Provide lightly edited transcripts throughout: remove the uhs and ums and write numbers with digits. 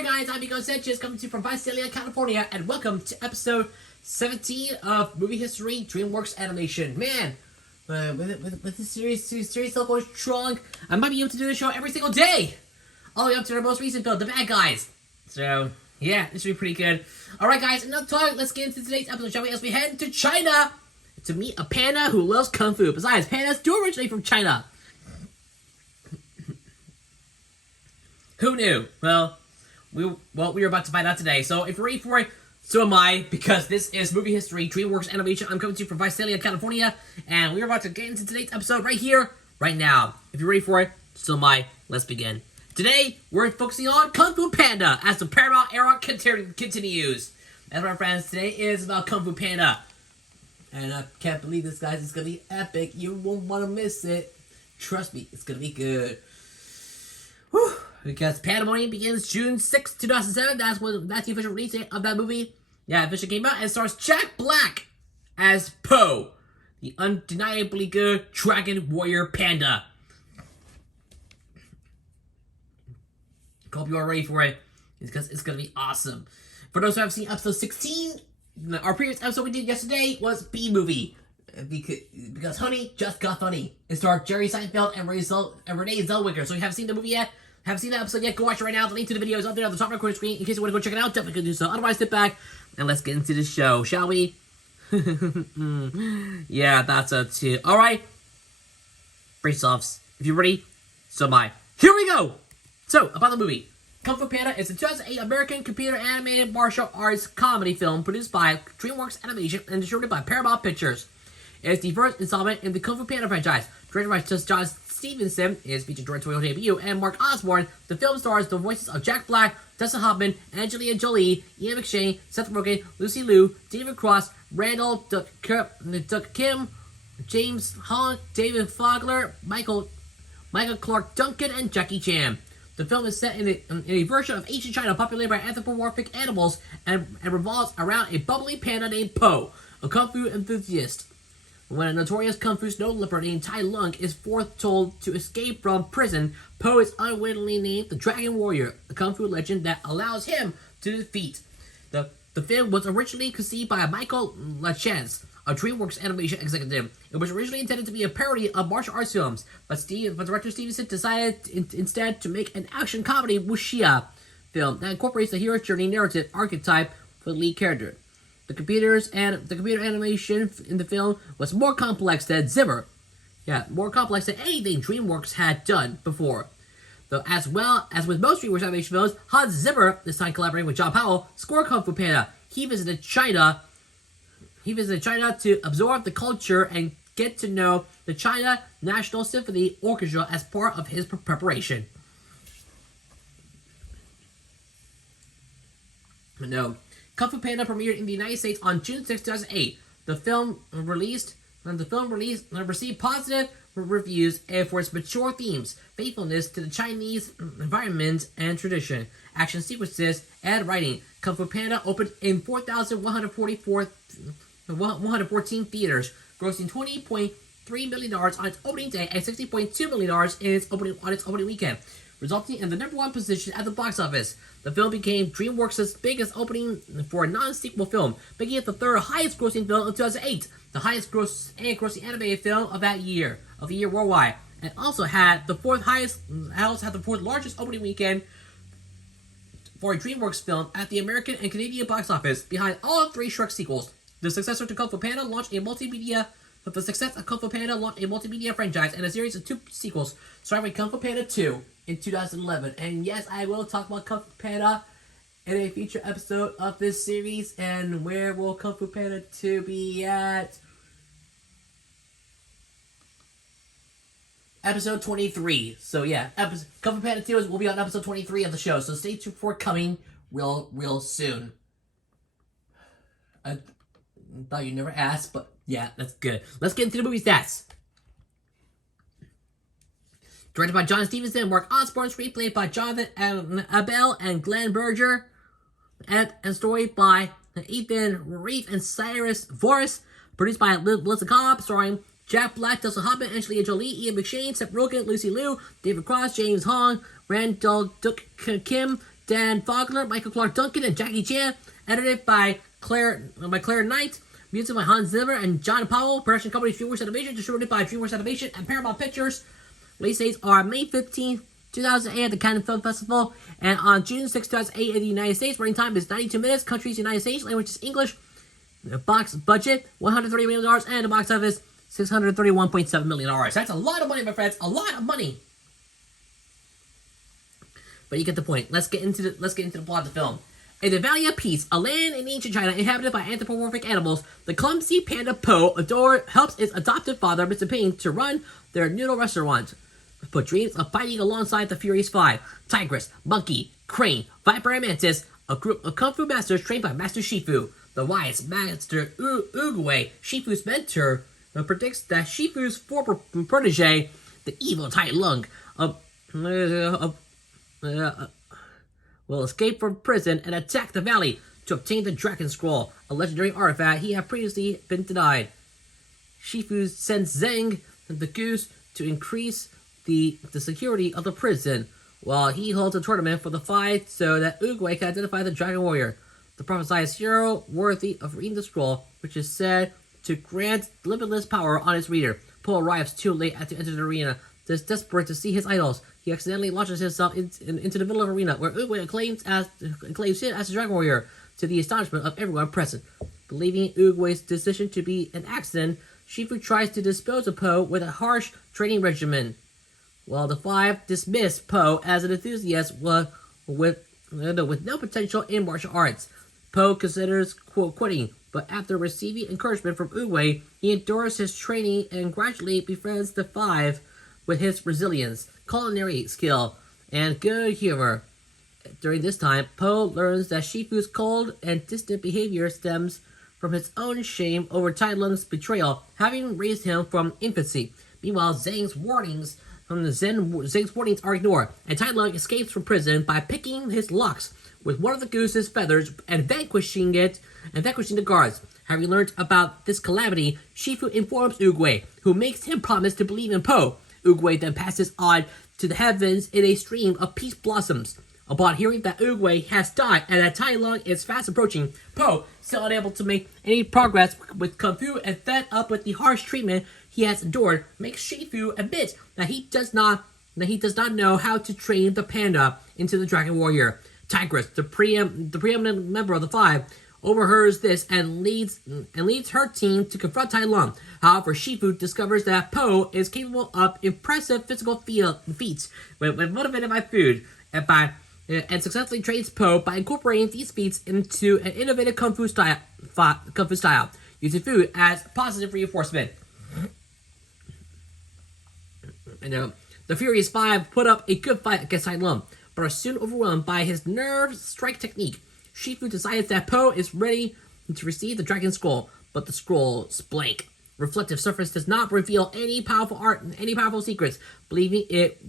Hey guys, I'm Ego Sanchez coming to you from Visalia, California, and welcome to episode 17 of Movie History DreamWorks Animation. Man, with this series still going strong, I might be able to do this show every single day, all the way up to our most recent film, The Bad Guys. So, yeah, this should be pretty good. Alright guys, enough talk, let's get into today's episode, shall we? As we head to China to meet a panda who loves Kung Fu. Besides, pandas do originate from China. Who knew? Well, we were about to find out today. So if you're ready for it, so am I, because this is Movie History DreamWorks Animation. I'm coming to you from Visalia, California, and we're about to get into today's episode right here, right now. If you're ready for it, so am I. Let's begin. Today, we're focusing on Kung Fu Panda as the Paramount era continues. That's right, friends. Today is about Kung Fu Panda. And I can't believe this, guys. It's going to be epic. You won't want to miss it. Trust me, it's going to be good. Whew. Because Pandemonium begins June 6, 2007. That's the official release date of that movie. Yeah, it officially came out and stars Jack Black as Po, the undeniably good dragon warrior panda. I hope you are ready for it, because it's going to be awesome. For those who have seen episode 16, our previous episode we did yesterday was B-Movie. Because Honey just got funny. It starred Jerry Seinfeld and Renee Zellweger. So if you haven't seen the movie yet, haven't seen that episode yet, go watch it right now. The link to the video is up there on the top right corner screen. In case you want to go check it out, definitely go do so. Otherwise, sit back and let's get into the show, shall we? Yeah, that's a 2. Alright. Brace-offs. If you're ready, so am I. Here we go! So, about the movie. Kung Fu Panda is a 2008 American computer-animated martial arts comedy film produced by DreamWorks Animation and distributed by Paramount Pictures. It is the first installment in the Kung Fu Panda franchise. Directed by John Stevenson, is featured directorial debut, and Mark Osborne. The film stars the voices of Jack Black, Dustin Hoffman, Angelina Jolie, Ian McShane, Seth Rogen, Lucy Liu, David Cross, Randall Duck Kim, James Hong, David Fogler, Michael Clark Duncan, and Jackie Chan. The film is set in a version of ancient China populated by anthropomorphic animals and revolves around a bubbly panda named Po, a kung fu enthusiast. When a notorious kung fu snow leopard named Tai Lung is foretold to escape from prison, Po is unwittingly named the Dragon Warrior, a kung fu legend that allows him to defeat. The film was originally conceived by Michael Lachance, a DreamWorks Animation executive. It was originally intended to be a parody of martial arts films, but director Stevenson decided instead to make an action comedy wuxia film that incorporates the hero's journey narrative archetype for the lead character. The computer animation in the film was more complex than Zimmer. Yeah, more complex than anything DreamWorks had done before. Though, as well as with most DreamWorks animation films, Hans Zimmer, this time collaborating with John Powell, scored Kung Fu Panda. He visited China to absorb the culture and get to know the China National Symphony Orchestra as part of his preparation. No. Kung Fu Panda premiered in the United States on June 6, 2008. The film received positive reviews for its mature themes, faithfulness to the Chinese environment and tradition, action sequences, and writing. Kung Fu Panda opened in 114 theaters, grossing $20.3 million on its opening day and $60.2 million on its opening weekend, resulting in the #1 position at the box office. The film became DreamWorks' biggest opening for a non-sequel film, making it the third highest-grossing film of 2008, the highest-grossing animated film of the year worldwide, and also had the fourth largest opening weekend for a DreamWorks film at the American and Canadian box office, behind all 3 Shrek sequels. The successor to Kung Fu Panda launched a multimedia. The success of Kung Fu Panda launched a multimedia franchise and a series of 2 sequels, starting with Kung Fu Panda 2 in 2011. And yes, I will talk about Kung Fu Panda in a future episode of this series. And where will Kung Fu Panda 2 be at? Episode 23. So yeah, Kung Fu Panda 2 will be on episode 23 of the show. So stay tuned for coming real soon. I thought you never asked, but yeah, that's good. Let's get into the movie stats. Directed by John Stevenson, Mark Osborne, screenplay by Jonathan Abel and Glenn Berger, and story by Ethan Reif and Cyrus Voris, produced by Melissa Cobb, starring Jack Black, Dustin Hoffman, Angelina Jolie, Ian McShane, Seth Rogen, Lucy Liu, David Cross, James Hong, Randall Duck Kim, Dan Fogler, Michael Clark Duncan, and Jackie Chan. Edited by Claire Knight. Music by Hans Zimmer and John Powell. Production company DreamWorks Animation. Distributed by DreamWorks Animation and Paramount Pictures. Release dates are May 15th, 2008 at the Cannes Film Festival, and on June 6, 2008 in the United States. Running time is 92 minutes. Countries, United States. Language is English. The box budget, $130 million, and the box office, $631.7 million. That's a lot of money, my friends. A lot of money. But you get the point. Let's get into the plot of the film. In the Valley of Peace, a land in ancient China inhabited by anthropomorphic animals, the clumsy panda Po helps its adopted father, Mr. Payne, to run their noodle restaurant. But dreams of fighting alongside the Furious Five, Tigress, Monkey, Crane, Viper, and Mantis, a group of Kung Fu masters trained by Master Shifu. The wise Master Oogway, Shifu's mentor, predicts that Shifu's former protege, the evil Tai Lung, will escape from prison and attack the valley to obtain the Dragon Scroll, a legendary artifact he had previously been denied. Shifu sends Zhang, the goose, to increase the security of the prison, while he holds a tournament for the fight so that Oogway can identify the Dragon Warrior, the prophesied hero worthy of reading the scroll, which is said to grant limitless power on its reader. Po arrives too late to enter the arena. Desperate to see his idols, he accidentally launches himself into the middle of the arena, where Oogway acclaims him as the Dragon Warrior, to the astonishment of everyone present. Believing Oogway's decision to be an accident, Shifu tries to dispose of Po with a harsh training regimen. While the five dismiss Po as an enthusiast with no potential in martial arts, Po considers quitting, but after receiving encouragement from Oogway, he endures his training and gradually befriends the five with his resilience, culinary skill, and good humor. During this time, Po learns that Shifu's cold and distant behavior stems from his own shame over Tai Lung's betrayal, having raised him from infancy. Meanwhile, Zhang's warnings are ignored, and Tai Lung escapes from prison by picking his locks with one of the goose's feathers and vanquishing the guards. Having learned about this calamity, Shifu informs Oogway, who makes him promise to believe in Po. Oogway then passes on to the heavens in a stream of peace blossoms. Upon hearing that Oogway has died and that Tai Lung is fast approaching, Po, still unable to make any progress with Kung Fu and fed up with the harsh treatment he has endured, makes Shifu admit that he does not know how to train the panda into the Dragon Warrior. Tigress, the preeminent member of the five, overhears this and leads her team to confront Tai Lung. However, Shifu discovers that Po is capable of impressive physical feats when motivated by food, and successfully trains Po by incorporating these feats into an innovative Kung Fu style, using food as positive reinforcement. The Furious Five put up a good fight against Tai Lung, but are soon overwhelmed by his nerve strike technique. Shifu decides that Po is ready to receive the Dragon Scroll, but the scroll is blank. Reflective surface does not reveal any powerful secrets, believing it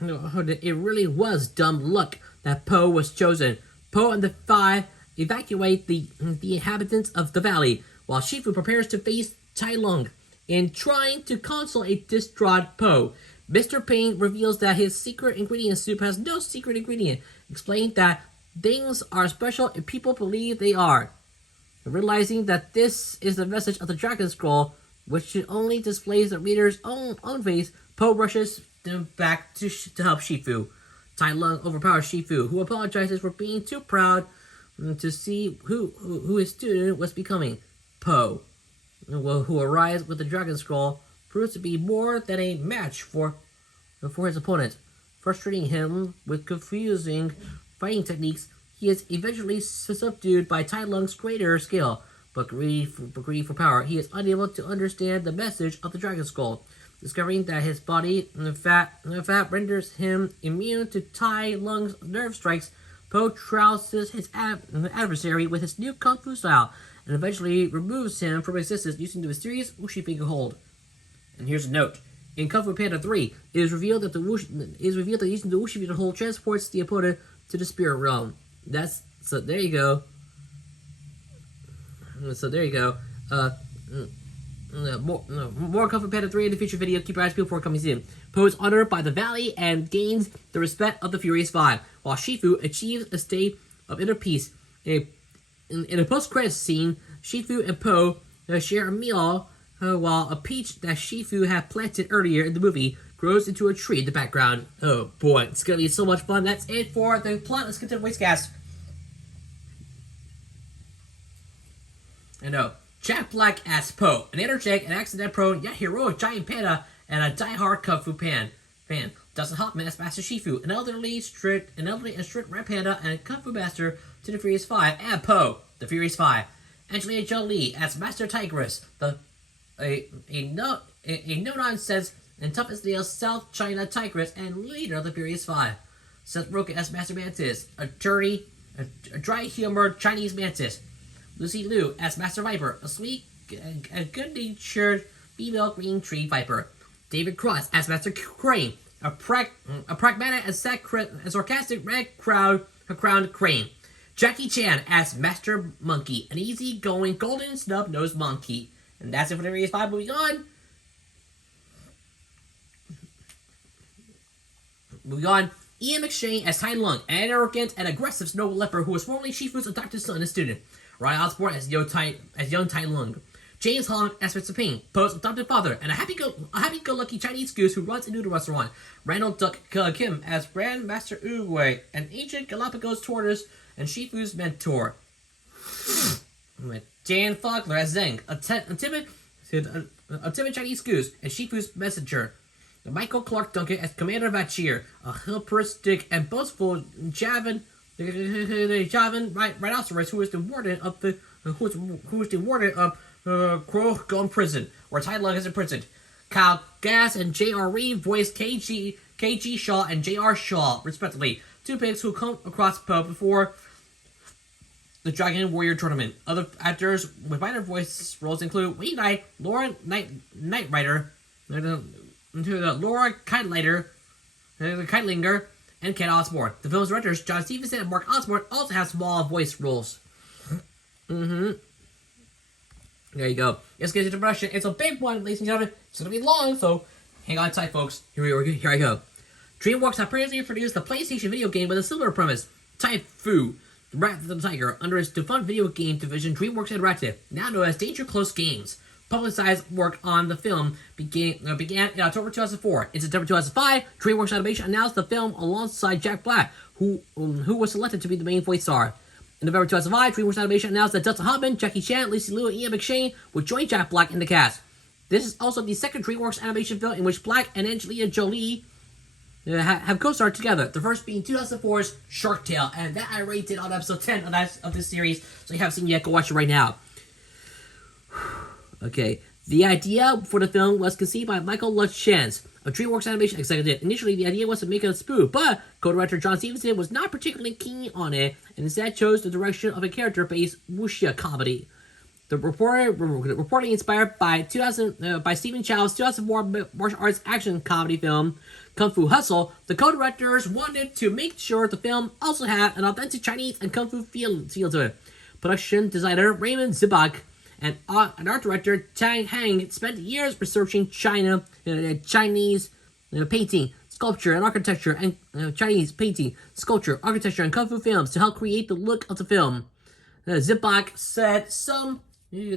really was dumb luck that Po was chosen. Po and the five evacuate the inhabitants of the valley, while Shifu prepares to face Tai Lung. In trying to console a distraught Po, Mr. Payne reveals that his secret ingredient soup has no secret ingredient, explaining that things are special if people believe they are. Realizing that this is the message of the Dragon Scroll, which only displays the reader's own face, Po rushes them back to help Shifu. Tai Lung overpowers Shifu, who apologizes for being too proud to see who his student was becoming. Po, who arrives with the Dragon Scroll, proves to be more than a match for his opponent. Frustrating him with confusing fighting techniques, he is eventually subdued by Tai Lung's greater skill, but greedy for power. He is unable to understand the message of the Dragon Scroll. Discovering that his body fat renders him immune to Tai Lung's nerve strikes, Po trouses his adversary with his new Kung Fu style, and eventually removes him from existence using the mysterious Wuxi finger hold. And here's a note. In Kung Fu Panda 3, it is revealed that using the Wuxi finger hold transports the opponent to the spirit realm. So there you go. More Kung Fu Panda 3 in the future video. Keep your eyes peeled for coming soon. Po is honored by the valley and gains the respect of the Furious Five, while Shifu achieves a state of inner peace. In a post-credits scene, Shifu and Po share a meal while a peach that Shifu had planted earlier in the movie grows into a tree in the background. Oh boy, it's gonna be so much fun. That's it for the plot. Let's get to the voice cast. I know. Jack Black as Po, an energetic and accident-prone yet heroic giant panda and a die-hard Kung Fu fan. Dustin Hoffman as Master Shifu, an elderly and strict red panda and a Kung Fu master to the Furious Five, and Po, the Furious Five. Angelina Jolie as Master Tigress, a no-nonsense and tough as nails South China Tigress and leader of the Furious Five. Seth Rogen as Master Mantis, a dry-humored Chinese mantis. Lucy Liu as Master Viper, a sweet and good-natured female green tree viper. David Cross as Master Crane, a pragmatic and sarcastic red-crowned crane. Jackie Chan as Master Monkey, an easy-going golden snub-nosed monkey. And that's it for the Furious 5. Moving on. Ian McShane as Tai Lung, an arrogant and aggressive snow leopard who was formerly Shifu's adopted son and student. Ryan Osborne as young Tai Lung. James Hong as Mr. Ping, Po's adopted father, and a happy-go-lucky Chinese goose who runs a noodle restaurant. Randall Duck Kim as Grand Master Uwei, an ancient Galapagos tortoise and Shifu's mentor. Dan Fogler as Zeng, a timid Chinese goose and Shifu's messenger. Michael Clark Duncan as Commander Vachir, a hubristic and boastful Javan rhinoceros who is the warden of Crow Prison, where Tai Lung is imprisoned. Kyle Gass and J.R. Reed voice KG Shaw and J.R. Shaw, respectively, two pigs who come across Po before the Dragon Warrior Tournament. Other actors with minor voice roles include Wayne Knight, Laura Knightrider, Laura Keitlinger, and Ken Osborne. The film's directors, John Stevenson and Mark Osborne, also have small voice roles. There you go. Let's get into production. It's a big one, ladies and gentlemen. It's going to be long, so hang on tight, folks. Here I go. DreamWorks have previously produced the PlayStation video game with a similar premise. Tai Fu, the Rat the Tiger, under its defunct video game division, DreamWorks Interactive, now known as Danger Close Games. Publicized work on the film began in October 2004. In September 2005, DreamWorks Animation announced the film alongside Jack Black, who was selected to be the main voice star. In November 2005, DreamWorks Animation announced that Dustin Hoffman, Jackie Chan, Lucy Liu, and Ian McShane would join Jack Black in the cast. This is also the second DreamWorks Animation film in which Black and Angelina Jolie have co-starred together. The first being 2004's Shark Tale, and that I rated on episode 10 of this series, so if you haven't seen it yet, go watch it right now. Okay, the idea for the film was conceived by Michael Lutz-Chance, a DreamWorks Animation executive. Initially, the idea was to make it a spoof, but co-director John Stevenson was not particularly keen on it, and instead chose the direction of a character-based wuxia comedy. The reportedly inspired by Stephen Chow's 2004 martial arts action comedy film, Kung Fu Hustle, the co-directors wanted to make sure the film also had an authentic Chinese and Kung Fu feel to it. Production designer Raymond Zibach and art director Tang Hang spent years researching Chinese painting, sculpture, and architecture, and Chinese painting, sculpture, architecture, and Kung Fu films to help create the look of the film. Zibach said some of the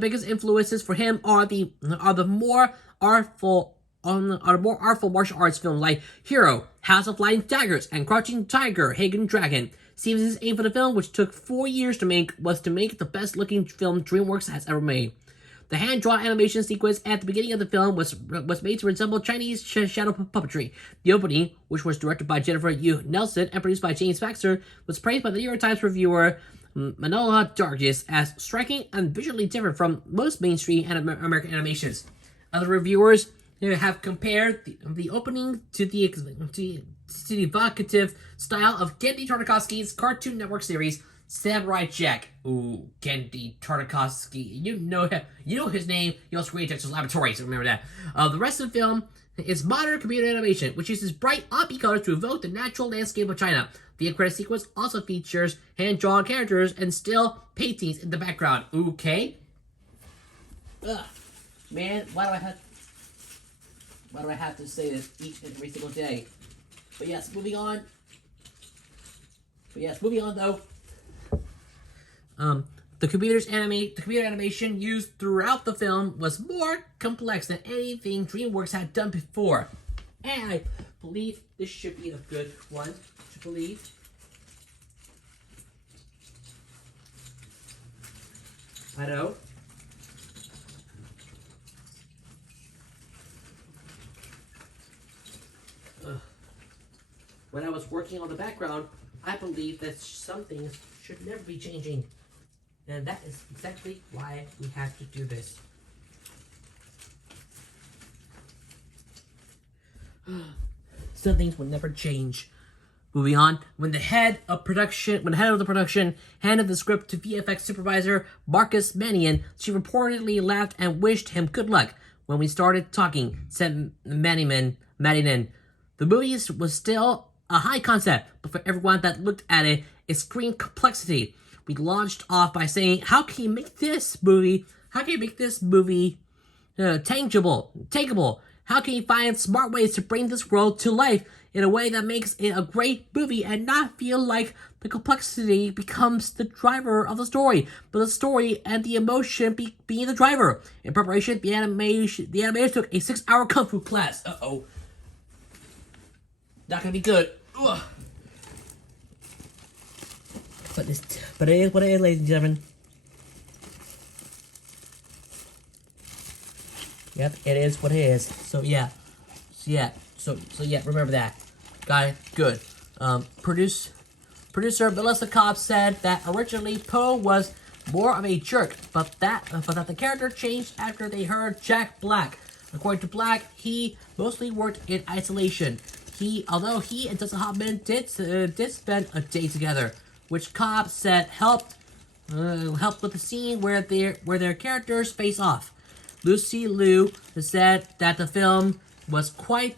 biggest influences for him are the more artful martial arts films like Hero, House of Flying Daggers, and Crouching Tiger, Hidden Dragon. Stevenson's aim for the film, which took 4 years to make, was to make the best-looking film DreamWorks has ever made. The hand-drawn animation sequence at the beginning of the film was made to resemble Chinese shadow puppetry. The opening, which was directed by Jennifer Yu Nelson and produced by James Baxter, was praised by the New York Times reviewer Manohla Dargis as striking and visually different from most mainstream American animations. Other reviewers have compared the opening to the evocative style of Genndy Tartakovsky's Cartoon Network series Samurai Jack. Ooh, Genndy Tartakovsky. You know his name. He also created Texas Laboratory, so remember that. The rest of the film is modern computer animation, which uses bright, upbeat colors to evoke the natural landscape of China. The end credit sequence also features hand-drawn characters and still paintings in the background. Okay. Ugh. Man, why do I have to say this each and every single day? But yes, moving on though. The computer animation used throughout the film was more complex than anything DreamWorks had done before. And I believe this should be a good one to believe. I know. When I was working on the background, I believe that some things should never be changing. And that is exactly why we have to do this. Some things will never change. Moving on, when the head of the production handed the script to VFX supervisor Marcus Manion, she reportedly laughed and wished him good luck. When we started talking, said Manion, the movie was still a high concept, but for everyone that looked at it, it screamed complexity. We launched off by saying, how can you make this movie tangible? How can you find smart ways to bring this world to life in a way that makes it a great movie and not feel like the complexity becomes the driver of the story, but the story and the emotion being the driver? In preparation, the animators took a 6-hour Kung Fu class. Uh-oh. Not gonna be good. Ugh. But it is what it is, ladies and gentlemen. Yep, it is what it is. So yeah, remember that. Got it. Good. Producer Melissa Cobb said that originally Poe was more of a jerk, but that the character changed after they heard Jack Black. According to Black, he mostly worked in isolation. Although he and Dustin Hoffman did spend a day together, which Cobb said helped with the scene where their characters face off. Lucy Liu said that the film was quite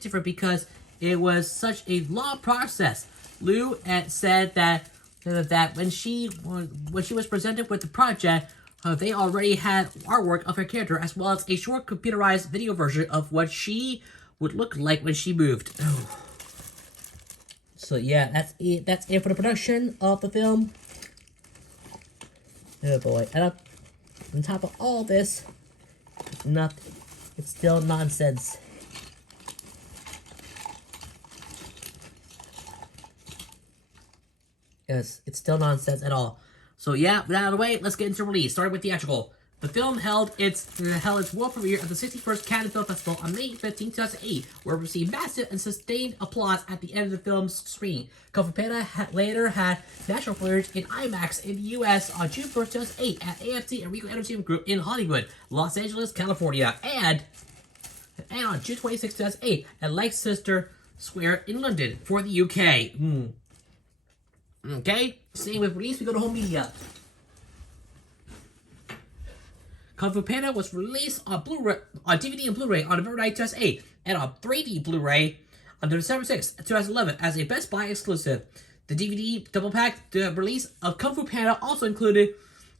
different because it was such a long process. Liu said that when she was presented with the project, they already had artwork of her character as well as a short computerized video version of what she would look like when she moved. Oh. So yeah, that's it for the production of the film. Oh boy, and on top of all this, it's still nonsense. Yes, it's still nonsense at all. So yeah, with that out of the way, let's get into release. Starting with theatrical. The film held its world premiere at the 61st Cannes Film Festival on May 15, 2008, where it received massive and sustained applause at the end of the film's screening. Kung Fu Panda later had national premieres in IMAX in the U.S. on June 1st, 2008 at AFC and Regal Entertainment Group in Hollywood, Los Angeles, California, and on June 26, 2008 at Leicester Square in London for the UK. Okay, same with release, we go to home media. Kung Fu Panda was released on DVD and Blu-ray on November 9, 2008, and on 3D Blu-ray on December 6, 2011 as a Best Buy exclusive. The DVD double pack, the release of Kung Fu Panda also included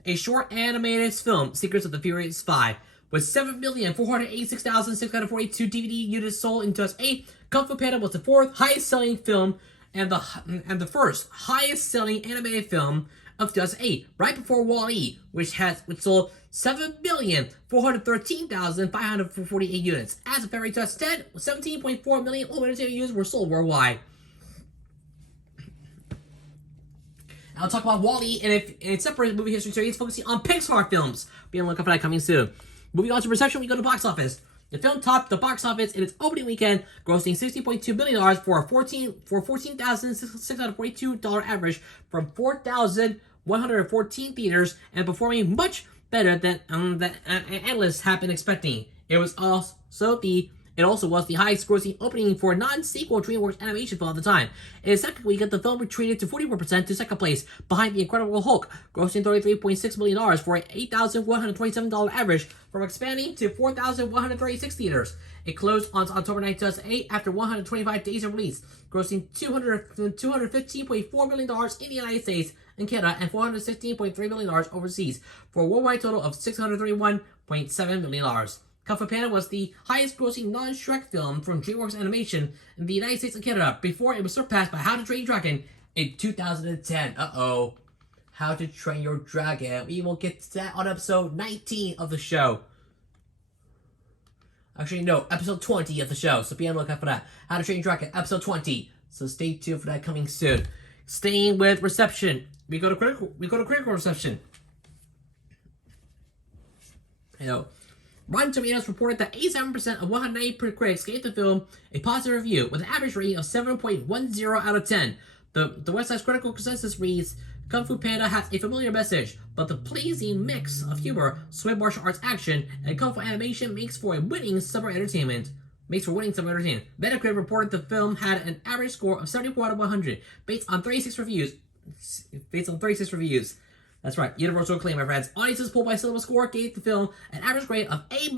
a short animated film, Secrets of the Furious 5, with 7,486,642 DVD units sold in 2008. Kung Fu Panda was the fourth highest-selling film and the first highest-selling animated film of 2008, right before Wall-E, which sold 7,413,548 units. As of February 2010, 17.4 million home entertainment units were sold worldwide. I'll talk about Wall-E in a separate movie history series focusing on Pixar films. Be on the lookout for that coming soon. Moving on to reception, we go to box office. The film topped the box office in its opening weekend, grossing $60.2 million for a $14,642 average from 4,114 theaters, and performing much better than analysts have been expecting. It also was the highest grossing opening for a non-sequel DreamWorks Animation film at the time. In its second weekend, the film retreated to 44% to second place, behind The Incredible Hulk, grossing $33.6 million for an $8,127 average, from expanding to 4,136 theaters. It closed on October 9, 2008 after 125 days of release, grossing $215.4 million in the United States and Canada and $416.3 million overseas, for a worldwide total of $631 $1.7 million. Kung Fu Panda was the highest-grossing non-Shrek film from DreamWorks Animation in the United States and Canada before it was surpassed by How to Train Your Dragon in 2010. Uh-oh. How to Train Your Dragon. We will get to that on episode 19 of the show. Actually, no, episode 20 of the show, so be on the lookout for that. How to Train Your Dragon, episode 20. So stay tuned for that coming soon. Staying with reception, we go to critical reception. Rotten Tomatoes reported that 87% of 190 critics gave the film a positive review, with an average rating of 7.10 out of 10. The website's critical consensus reads, Kung Fu Panda has a familiar message, but the pleasing mix of humor, swim martial arts action, and Kung Fu animation makes for winning summer entertainment. Metacritic reported the film had an average score of 74 out of 100, based on 36 reviews. That's right, universal acclaim, my friends. Audiences polled by Cinema Score gave the film an average grade of A-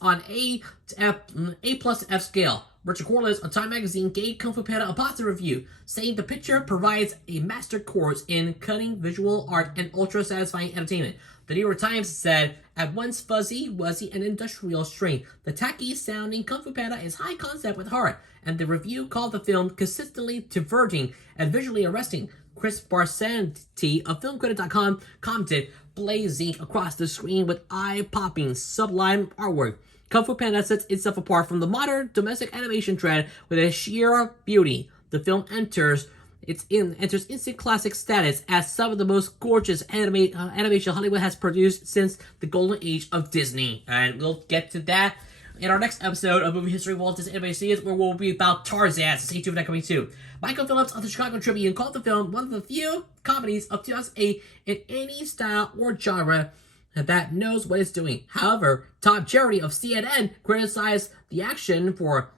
on A plus to F scale. Richard Corliss of Time Magazine gave Kung Fu Panda a positive review, saying the picture provides a master course in cutting visual art and ultra-satisfying entertainment. The New York Times said, at once fuzzy, wuzzy, and industrial strength, the tacky-sounding Kung Fu Panda is high concept with heart, and the review called the film consistently diverting and visually arresting. Chris Barsanti of FilmCritic.com commented, blazing across the screen with eye-popping, sublime artwork. Kung Fu Panda sets itself apart from the modern domestic animation trend with a sheer beauty. The film enters instant classic status as some of the most gorgeous animation Hollywood has produced since the golden age of Disney. And we'll get to that in our next episode of Movie History Walt Disney Animated Series, where we'll be about Tarzan. So stay tuned for that coming soon. Michael Phillips of the Chicago Tribune called the film one of the few comedies of 2008 in any style or genre that knows what it's doing. However, Tom Charity of CNN criticized the action for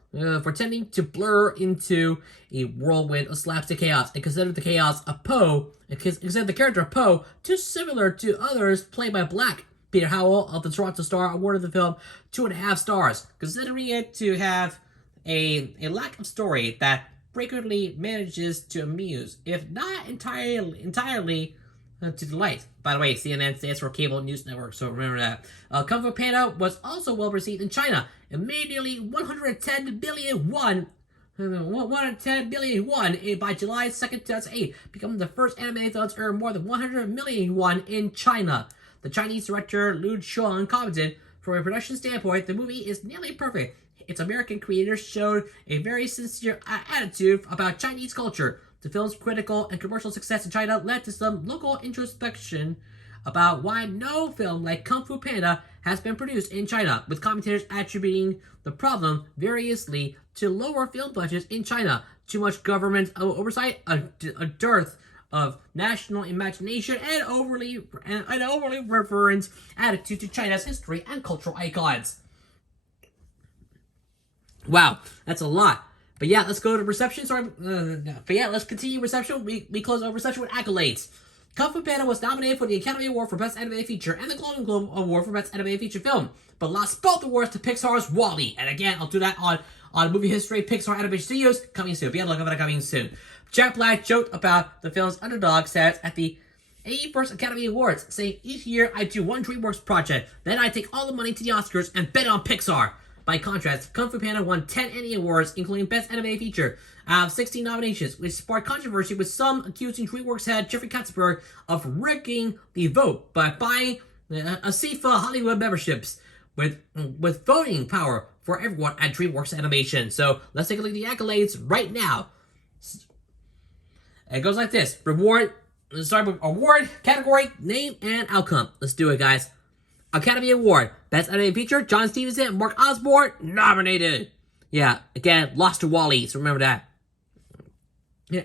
tending to blur into a whirlwind of slapstick chaos, and considered the character of Poe too similar to others played by Black. Peter Howell of the Toronto Star awarded the film 2.5 stars, considering it to have a lack of story that frequently manages to amuse, if not entirely to delight. By the way, CNN stands for Cable News Network, so remember that. Kung Fu Panda was also well received in China. It made nearly 110 billion won by July 2nd, 2008, becoming the first animated film to earn more than 100 million won in China. The Chinese director Lu Chuang commented, from a production standpoint, the movie is nearly perfect. Its American creators showed a very sincere attitude about Chinese culture. The film's critical and commercial success in China led to some local introspection about why no film like Kung Fu Panda has been produced in China, with commentators attributing the problem variously to lower film budgets in China, too much government oversight, a dearth of national imagination, and overly reverent attitude to China's history and cultural icons. Wow, that's a lot. But yeah, let's go to reception. Let's continue reception. We close our reception with accolades. Kung Fu Panda was nominated for the Academy Award for Best Animated Feature and the Golden Globe Award for Best Animated Feature Film, but lost both awards to Pixar's WALL-E. And again, I'll do that on Movie History, Pixar Animation Studios, coming soon. Be on the lookout for that coming soon. Jack Black joked about the film's underdog status at the 81st Academy Awards, saying, each year I do one DreamWorks project, then I take all the money to the Oscars and bet on Pixar. By contrast, Kung Fu Panda won 10 Annie Awards, including Best Animated Feature, out of 16 nominations, which sparked controversy, with some accusing DreamWorks head Jeffrey Katzenberg of rigging the vote by buying a FIFA Hollywood memberships with voting power for everyone at DreamWorks Animation. So let's take a look at the accolades right now. It goes like this. Let's start with award, category, name, and outcome. Let's do it, guys. Academy Award. Best Animated Feature, John Stevenson, Mark Osborne, nominated. Yeah, again, lost to WALL-E, so remember that.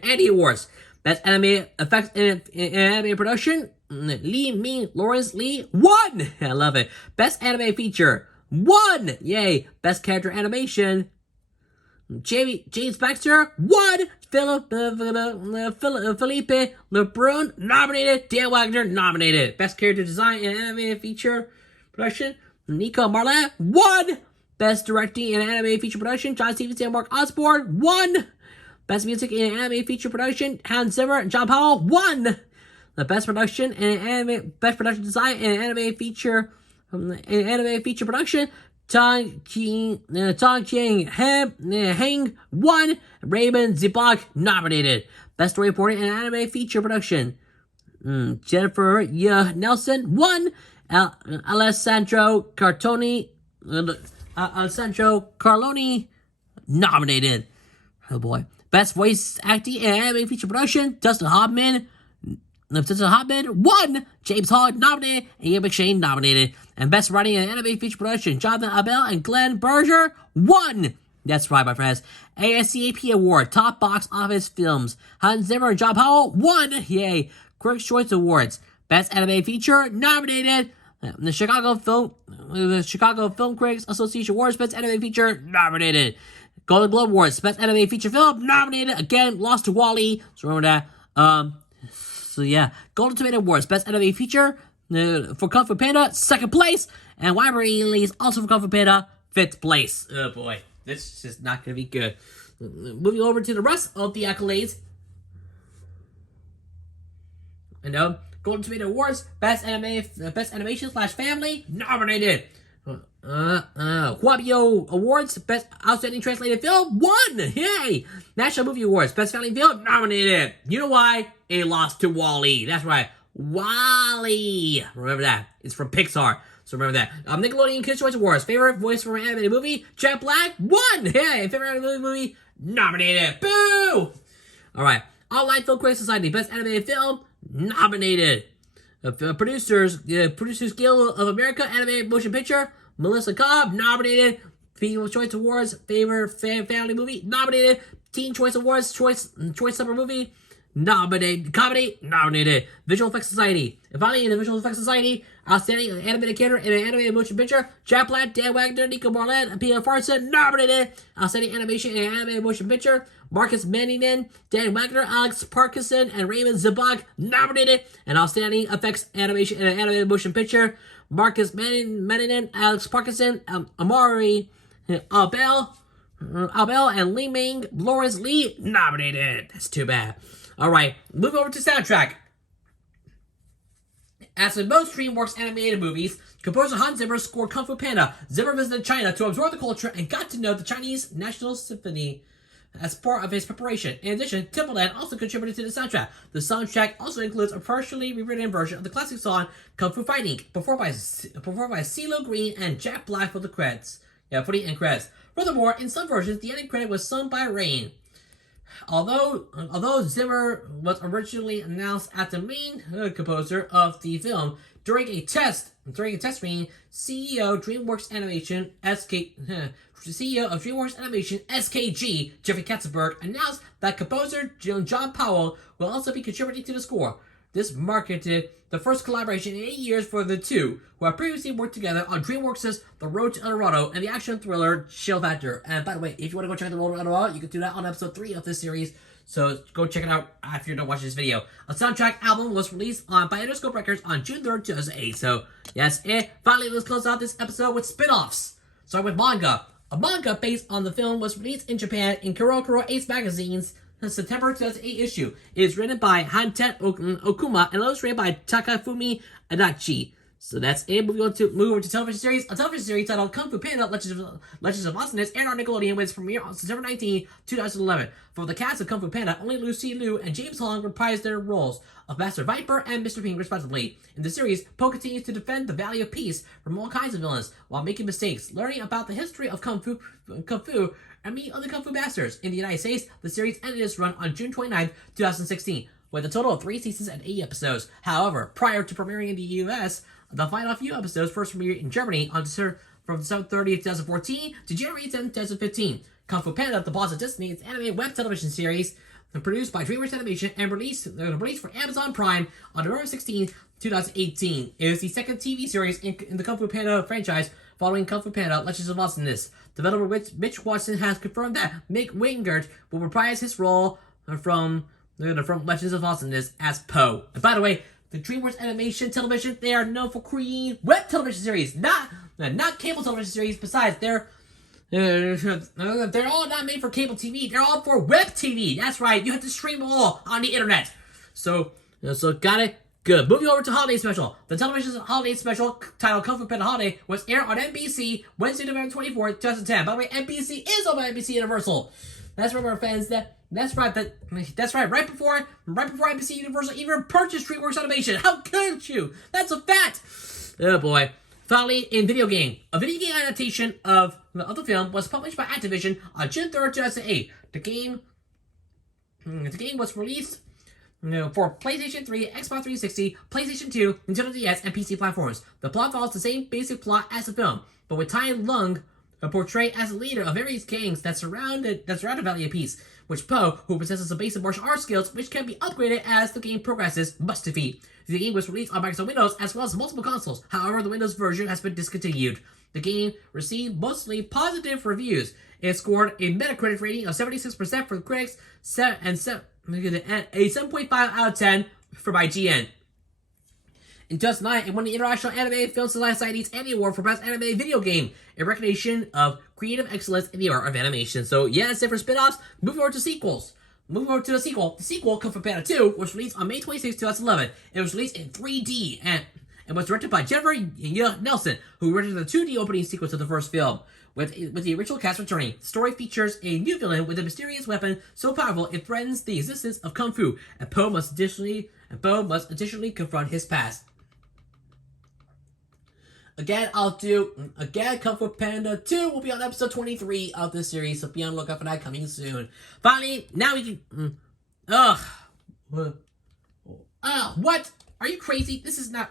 Annie Awards. Best Animated Effects in Animated Production, Lee Ming Lawrence Lee, won! I love it. Best Animated Feature, won! Yay. Best Character Animation, James Baxter, won! Felipe LeBrun, nominated. Dan Wagner, nominated. Best Character Design in Animated Feature Production, Nico Marlette, won! Best Directing in Animated Feature Production, John Stevenson and Mark Osborne, won! Best Music in Animated Feature Production, Hans Zimmer and John Powell, won! The Best Production Design in Animated Feature anime feature production. Tong Ching Hang won. Raymond Zibok nominated. Best story reporting in anime feature production. Jennifer Nelson won. Alessandro Carloni nominated. Oh boy. Best voice acting in anime feature production. Dustin Hoffman won. James Hogg nominated. And Ian McShane nominated. And best writing in anime feature production. Jonathan Abel and Glenn Berger won. That's right, my friends. ASCAP Award. Top box office films. Hans Zimmer and John Powell won. Yay. Critics' Choice Awards. Best anime feature nominated. The Chicago Film Critics Association Awards. Best anime feature nominated. Golden Globe Awards. Best anime feature film nominated. Again, lost to WALL-E. So remember that. So yeah, Golden Tomato Awards. Best anime feature for Kung Fu Panda, 2nd place. And Why Release also for Kung Fu Panda, 5th place. Oh boy, this is just not going to be good. Moving over to the rest of the accolades. And Golden Tomato Awards, Best Animation / Family, nominated. Huabio Awards, Best Outstanding Translated Film, won! Yay! National Movie Awards, Best Family Film, nominated. You know why? It lost to WALL-E. That's right. WALL-E. Remember that. It's from Pixar. So remember that. Nickelodeon Kids' Choice Awards, Favorite Voice for an Animated Movie, Jack Black, won! Hey! Favorite Animated Movie, nominated. Boo! Alright. Online Film Critics Society, Best Animated Film, nominated. Producers Guild of America Animated Motion Picture, Melissa Cobb, nominated. People's Choice Awards, Favorite Family Movie, nominated. Teen Choice Awards, Choice Summer Movie, nominated. Comedy, nominated. Visual Effects Society. And finally, in the Visual Effects Society, Outstanding Animated Character in an Animated Motion Picture, Jack Black, Dan Wagner, Nico Marland, and Peter Farson, nominated. Outstanding Animation in an Animated Motion Picture, Marcus Manningen, Dan Wagner, Alex Parkinson, and Raymond Zabak, nominated. And Outstanding Effects Animation in an Animated Motion Picture, Marcus Manningen, Alex Parkinson, Amari Abel, and Li Ming, Lawrence Lee, nominated. That's too bad. Alright, move over to soundtrack. As in most DreamWorks animated movies, composer Hans Zimmer scored Kung Fu Panda. Zimmer visited China to absorb the culture and got to know the Chinese National Symphony as part of his preparation. In addition, Timbaland also contributed to the soundtrack. The soundtrack also includes a partially rewritten version of the classic song Kung Fu Fighting, performed by CeeLo Green and Jack Black for the end credits. Furthermore, in some versions, the ending credit was sung by Rain. Although Zimmer was originally announced as the main composer of the film, during a test screening, CEO of DreamWorks Animation SKG Jeffrey Katzenberg announced that composer John Powell will also be contributing to the score. This marked the first collaboration in 8 years for the two, who have previously worked together on DreamWorks' The Road to El Dorado and the action thriller Chill Factor. And by the way, if you want to go check out The Road to El Dorado, you can do that on episode 3 of this series. So go check it out after you're done watching this video. A soundtrack album was released by Interscope Records on June 3rd, 2008. So yes, finally let's close out this episode with spin-offs. Starting with manga. A manga based on the film was released in Japan in Kuro Ace Magazine's September 2008 issue. It is written by Hantet Okuma and illustrated by Takafumi Adachi. So that's it. Move over to television series. A television series titled Kung Fu Panda Legends of Awesomeness aired on Nickelodeon with its premiere on September 19, 2011. For the cast of Kung Fu Panda, only Lucy Liu and James Hong reprised their roles of Master Viper and Mr. Ping, respectively. In the series, Po continues to defend the value of peace from all kinds of villains while making mistakes, learning about the history of Kung Fu, and meeting other Kung Fu masters. In the United States, the series ended its run on June 29, 2016, with a total of 3 seasons and 8 episodes. However, prior to premiering in the US, the final few episodes first premiered in Germany from December 30, 2014 to January 10, 2015. Kung Fu Panda: The Boss of Destiny is an animated web television series produced by DreamWorks Animation and released for Amazon Prime on November 16, 2018. It is the second TV series in the Kung Fu Panda franchise, following Kung Fu Panda Legends of Awesomeness. Developer Mitch Watson has confirmed that Mick Wingert will reprise his role from Legends of Awesomeness as Po. And by the way, the DreamWorks Animation Television, they are known for creating web television series, not cable television series. Besides, they're all not made for cable TV. They're all for web TV. That's right. You have to stream them all on the internet. So got it. Good. Moving over to Holiday Special. The television holiday special titled Kung Fu Panda Holiday was aired on NBC Wednesday, November 24th, 2010. By the way, NBC is owned by NBC Universal. That's right, my friends. That's right. Right before NBC Universal even purchased DreamWorks Animation. How could you? That's a fact. Oh boy. Finally, in video game. A video game adaptation of the film was published by Activision on June 3rd, 2008. The game was released for PlayStation 3, Xbox 360, PlayStation 2, Nintendo DS, and PC platforms. The plot follows the same basic plot as the film, but with Tai Lung portrayed as the leader of various gangs that surround the Valley of Peace, which Po, who possesses a base of martial arts skills which can be upgraded as the game progresses, must defeat. The game was released on Microsoft Windows as well as multiple consoles. However, the Windows version has been discontinued. The game received mostly positive reviews. It scored a Metacritic rating of 76% for the critics and a 7.5 out of 10 from IGN. In 2009, it won the International Anime Film Society's Annie Award for Best Anime Video Game, a recognition of creative excellence in the art of animation. So, yeah, that's it for spin-offs. Moving over to sequels. Moving over to the sequel. The sequel, Kung Fu Panda 2, was released on May 26, 2011. It was released in 3D and was directed by Jennifer Nelson, who directed the 2D opening sequence of the first film. With the original cast returning, the story features a new villain with a mysterious weapon so powerful it threatens the existence of Kung Fu, and Po must additionally confront his past. Again, Kung Fu Panda 2 will be on episode 23 of this series, so be on the lookout for that coming soon. Finally, now we can... what? Are you crazy? This is not...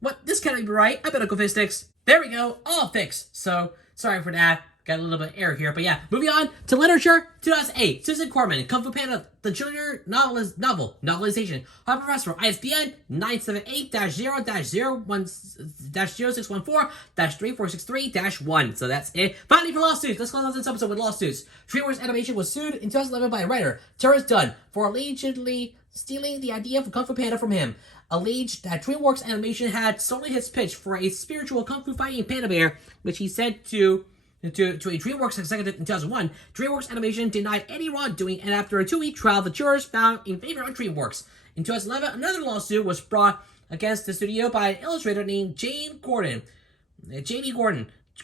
What? This can't be right. I better go fix this. There we go. All fixed. So, sorry for that. Got a little bit of error here. But yeah, moving on to literature. 2008. Susan Corman, Kung Fu Panda, the junior novelization. Hot Professor, ISBN 978-0-0614-3463-1. So that's it. Finally for lawsuits. Let's close out this episode with lawsuits. DreamWorks Animation was sued in 2011 by a writer, Terrence Dunn, for allegedly stealing the idea for Kung Fu Panda from him. Alleged that DreamWorks Animation had stolen his pitch for a spiritual Kung Fu fighting panda bear, which he said to a DreamWorks executive in 2001. DreamWorks Animation denied any wrongdoing, and after a 2-week trial, the jurors found in favor of DreamWorks. In 2011, another lawsuit was brought against the studio by an illustrator named Jamie Gordon.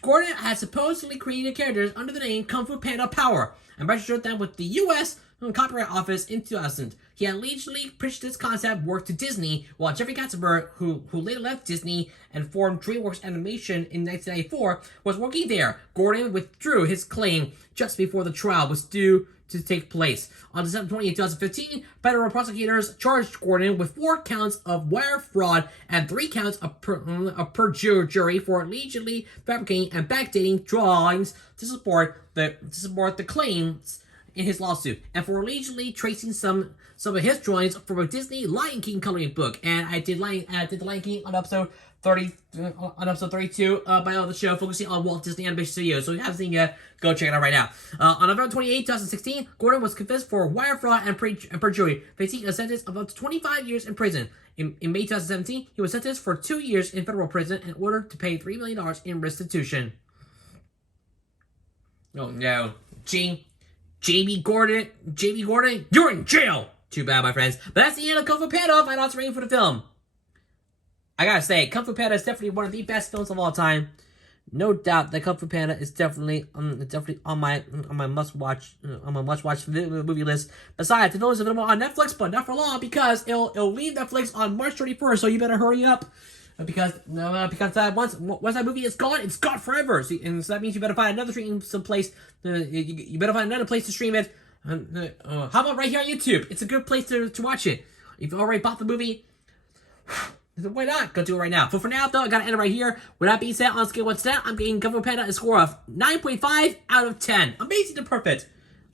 Gordon had supposedly created characters under the name Kung Fu Panda Power and registered them with the U.S. Copyright Office in 2000. He had allegedly pitched this concept work to Disney, while Jeffrey Katzenberg, who later left Disney and formed DreamWorks Animation in 1994, was working there. Gordon withdrew his claim just before the trial was due to take place. On December 20, 2015, federal prosecutors charged Gordon with 4 counts of wire fraud and 3 counts of perjury for allegedly fabricating and backdating drawings to support the claims in his lawsuit, and for allegedly tracing some of his drawings from a Disney Lion King coloring book. And I did the Lion King on episode 32 by the show, focusing on Walt Disney Animation Studios. So if you haven't seen it yet, go check it out right now. On November 28, 2016, Gordon was convicted for wire fraud and perjury, facing a sentence of up to 25 years in prison. In May 2017, he was sentenced for 2 years in federal prison and ordered to pay $3 million in restitution. Oh no, Jamie Gordon, you're in jail! Too bad, my friends. But that's the end of Kung Fu Panda. My thoughts rating for the film. I gotta say, Kung Fu Panda is definitely one of the best films of all time. No doubt that Kung Fu Panda is definitely on my must-watch movie list. Besides, the film is available on Netflix, but not for long because it'll leave Netflix on March 31st. So you better hurry up. Because once that movie is gone, it's gone forever. So that means you better find another stream someplace. You better find another place to stream it. How about right here on YouTube? It's a good place to watch it. If you already bought the movie, why not? Go do it right now. But for now, though, I gotta end it right here. With that being said, on scale 1 to 10, I'm giving Kung Fu Panda a score of 9.5 out of 10. Amazing to perfect.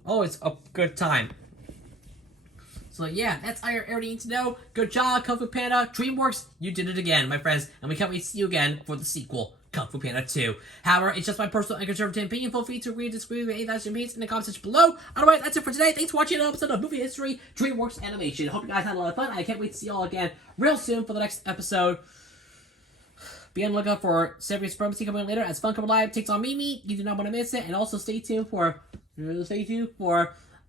Oh, it's a good time. So yeah, that's all everything you need to know. Good job, Kung Fu Panda. DreamWorks, you did it again, my friends. And we can't wait to see you again for the sequel, Kung Fu Panda 2. However, it's just my personal and conservative opinion. Feel free to agree or disagree with any of in the comments section below. Otherwise, that's it for today. Thanks for watching another episode of Movie History, DreamWorks Animation. Hope you guys had a lot of fun. I can't wait to see you all again real soon for the next episode. Be on the lookout for Savory Supremacy coming later as Fun Come Alive takes on Mimi. You do not want to miss it. And also stay tuned for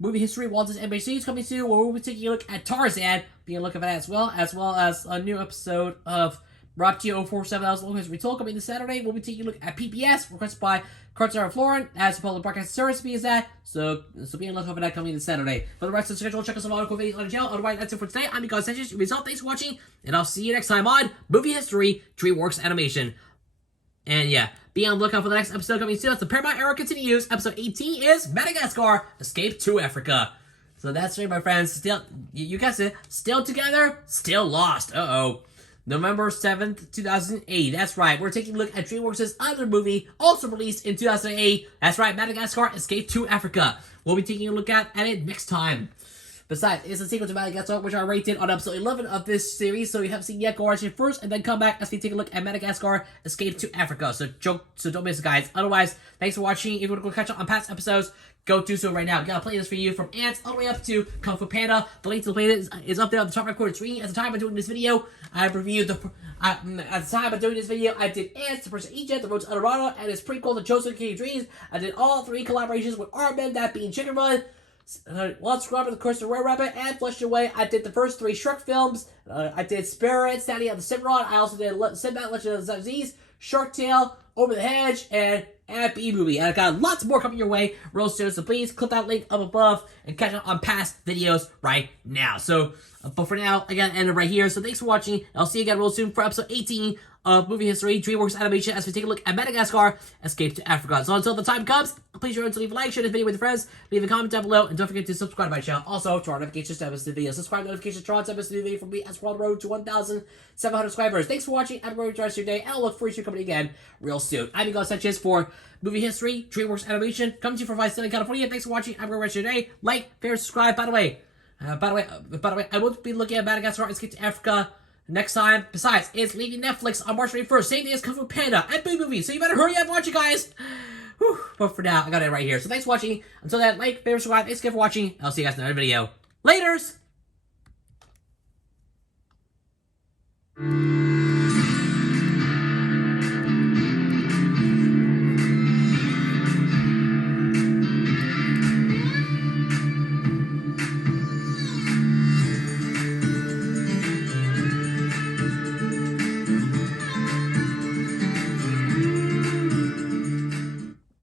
movie history, Walt Disney Animation is coming soon, where we'll be taking a look at Tarzan, being a look at that as well as a new episode of Rob T 047 that was Long History Told coming this Saturday. We'll be taking a look at PBS, requested by Carter and Florin, as a public broadcast service being that. So be on the lookout for that coming this Saturday. For the rest of the schedule, check us out on cool videos on the channel. Otherwise, that's it for today. I'm Miguel Sanchez. Thanks for watching, and I'll see you next time on Movie History, DreamWorks Animation. And yeah, be on the lookout for the next episode coming soon. As the Paramount era continues, episode 18 is Madagascar, Escape to Africa. So that's right, my friends. Still, you guessed it, still together, still lost. Uh-oh. November 7th, 2008. That's right. We're taking a look at DreamWorks' other movie, also released in 2008. That's right, Madagascar, Escape to Africa. We'll be taking a look at it next time. Besides, it's a sequel to Madagascar, which I rated on episode 11 of this series, so if you haven't seen yet, go watch it first, and then come back as we take a look at Madagascar, Escape to Africa. So don't miss it, guys. Otherwise, thanks for watching. If you want to go catch up on past episodes, go do so right now. Got a playlist for you from Ants all the way up to Kung Fu Panda. The link to the playlist is up there on the top right corner screen. At the time of doing this video, I reviewed at the time of doing this video, I did Ants, The Prince of Egypt, The Road to El Dorado, and his prequel, The Chosen King of Dreams. I did all 3 collaborations with Armin, that being Chicken Run, Lost Scrubber, The Curse of Red Rabbit, and Flushed Away. I did the first 3 Shrek films. I did Spirit, Standing on the Cimarron. I also did Sinbad, Legend of the Seven Seas, Shark Tale, Over the Hedge, and B-Movie. And I got lots more coming your way real soon, so please click that link up above and catch up on past videos right now. So, but for now, I gotta end it right here. So thanks for watching. I'll see you again real soon for episode 18 of Movie History, DreamWorks Animation, as we take a look at Madagascar, Escape to Africa. So until the time comes, please remember to leave a like, share this video with your friends, leave a comment down below, and don't forget to subscribe to my channel. Also, to our notifications to miss the video. Subscribe notifications to our miss the video for me as we're on the road to 1,700 subscribers. Thanks for watching. Have a great rest of your day, and I'll look forward to your company again real soon. I'm Miguel Sanchez for Movie History, DreamWorks Animation, coming to you from Southern California. Thanks for watching. Have a great rest of your day. Like, favorite, subscribe. By the way, I will be looking at Madagascar, Escape to Africa next time. Besides, it's leaving Netflix on March 31st. Same day as Kung Fu Panda and B-Movie. So you better hurry up and watch it, guys. Whew. But for now, I got it right here. So thanks for watching. Until then, like, favorite, subscribe. Thanks again for watching. I'll see you guys in another video. Laters!